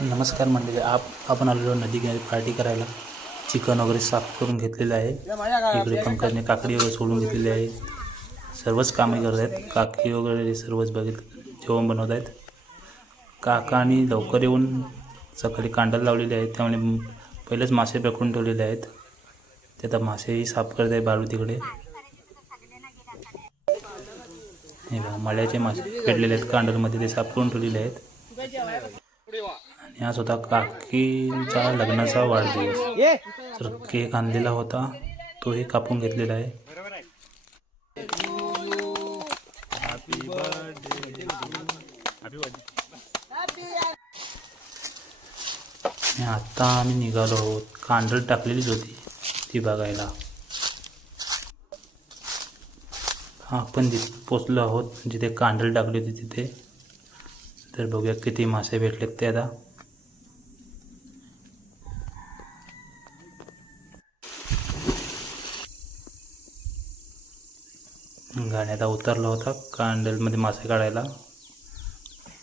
नमस्कार मंडळी आप आपण आलेलो नदी किनारी पार्टी करायला. चिकन वगैरे साफ करून घेतलेलं आहे. इकडे पंकजने काकडी वगैरे सोडून घेतलेली आहे. सर्वच कामे करत आहेत. काकी वगैरे सर्वच बघित जेवण बनवत आहेत. काकानी लवकर येऊन सकाळी कांडाला लावलेले आहेत. त्यामुळे पहिलेच मासे पकडून ठेवलेले आहेत. ते आता मासेही साफ करत आहे बालू तिकडे. हे बघा मळ्याचे मासे पेटलेले आहेत. कांडलमध्ये ते साफ करून ठेवलेले आहेत. आणि आज होता काकींचा लग्नाचा वाढदिवस. तर केक आणलेला होता तोही कापून घेतलेला आहे. आणि आता आम्ही निघालो आहोत कांडल टाकलेलीच होती ती बघायला. आपण तिथे पोचलो आहोत जिथे कांडल टाकली होती तिथे. तर बघूया किती मासे भेटलेत ते आता. आता उतरला होता कांडलमध्ये मासे काढायला.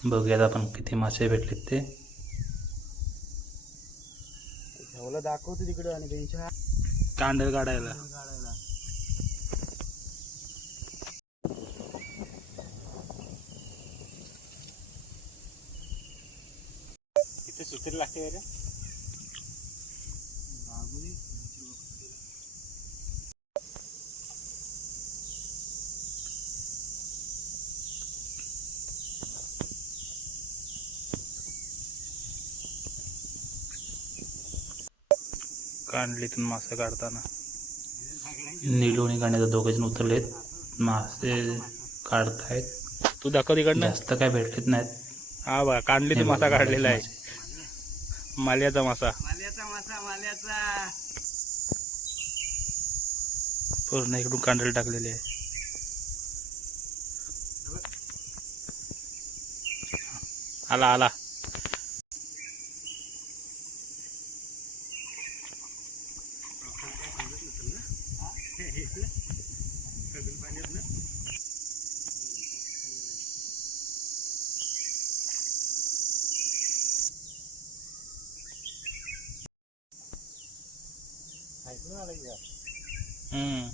बघूयात आपण किती मासे भेटलेत ते. दाखवतो तिकडं आणि त्यांच्या कांडल काढायला. लागते कांडलीतून मासे काढताना. नीलू आणि गाण्याचा दोघे जण उतरलेत. मासे काढतायत. तू दाखव तिकडनं. जास्त काय भेटलेत नाहीत. हा बा कांडली ते मासा काढलेला आहे. मासे. माल्याचा मासा. माल्याचा मासा माल्याचा. पूर्ण इकडून कांडल टाकलेली आहे. आला आला. हम्म.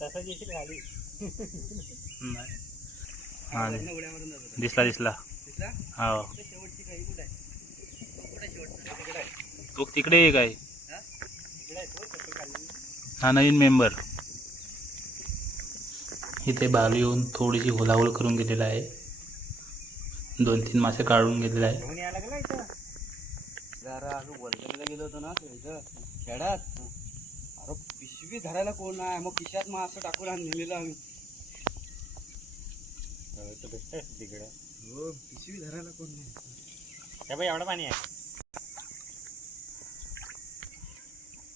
तसा येशील खाली. नाही. हा दिसला. दिसला हो. शेवटची काही कुठे आहे? कुठे शेवटचा तू तिकडे ये काय हा? नवीन मेंबर इथे बालू येऊन थोडीशी होलाहोल करून गेलेला आहे. दोन तीन मासे काढून घेतलेले आहे घेऊन यायला गेला इथं जरा असं वलगडीला गेलो होतो ना इथं खेड्यात. अरे पिशवी धरायला कोण नाही? मग खिशात मग असं टाकून आणि नेलेलं आम्ही. तिकडं हो पिशवी धरायला कोण नाही? बाई एवढं पाणी आहे.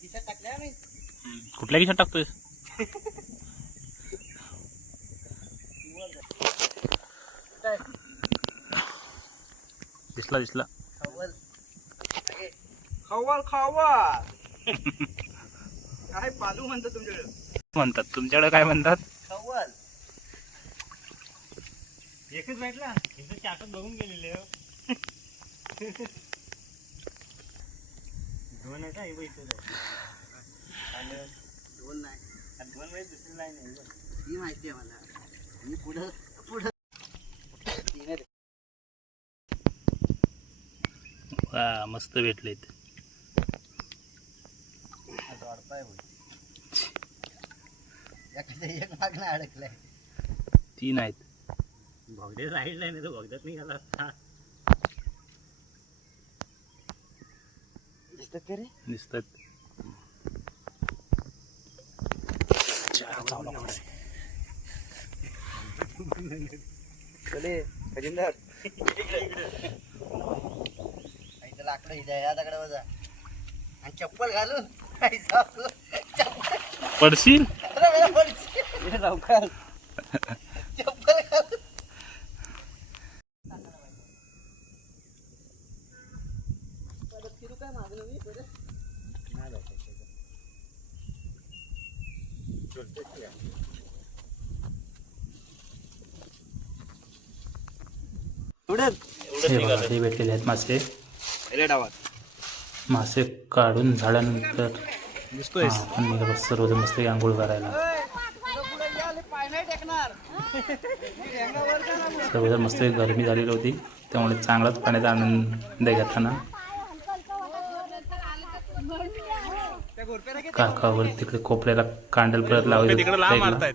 खिशात टाकल्या आम्ही. कुठल्या खिशात टाकतोय दिसला दिसला. खवल खवल. काय पालू म्हणतो तुमच्याकडे? म्हणतात. तुमच्याकडे काय म्हणतात? खवल. एकच भेटला चाकत बघून गेलेले हो. दोन आहे का हे. दोन नाही. दोन वेळेस दुसरी लाईन आहे. ही माहिती आहे मला. मी पुढं पुढं. वा मस्त भेटलेत. होईल एक मागणं अडकलाय तीन आहेत भोगदे साईडला आहे नाही तर भोगद्यात निघाला असता दिसतात का रे दिसतात चले खजिनदार लाकडं इथं या दगडा वजा आणि चप्पल घालून पडशील? भेटलेले आहेत मासे डावात मासे काढून झाल्यानंतर आपण सर्वजण मस्त आंघोळ करायला. सर्वजण मस्त गरमी झालेली होती. त्यामुळे चांगलाच पाण्याचा आनंद घेताना काकावर तिकडे कोपऱ्याला कांडल परत लावले तिकडे लांब मारतायत.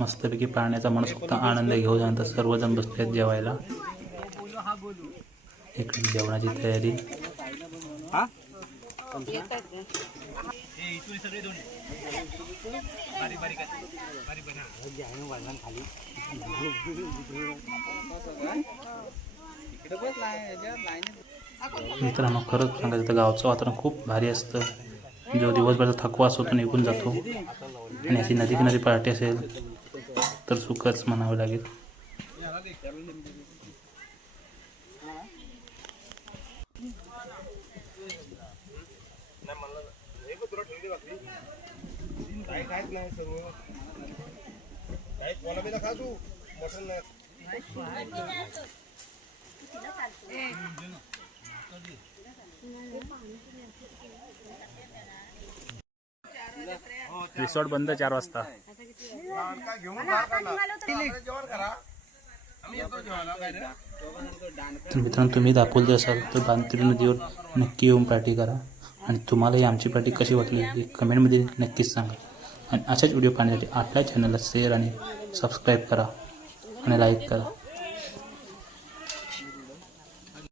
मस्तपैकी पाण्याचा मनसोक्त आनंद घेऊन नंतर सर्वजण बसले आहेत जेवायला. इकडे जेवणाची तयारी. खाली मित्रांनो खरंच सांगायचं तर गावचं वातावरण खूप भारी असतं. जो दिवसभराचा थकवा असतो तो निघून जातो. आणि अशी नदी किनारी पार्टी असेल तर सुखच म्हणावं लागेल. रिसॉर्ट बंद चार वाजता. तर मित्रांनो तुम्ही दाखवले असाल तर बांधत्री नदीवर नक्की येऊन पार्टी करा. आणि तुम्हालाही आमची पार्टी कशी वाटली हे कमेंटमध्ये नक्कीच सांगा. आणि अशाच व्हिडिओ पाहण्यासाठी आपल्या चॅनलला शेअर आणि सबस्क्राईब करा. आणि लाईक करा.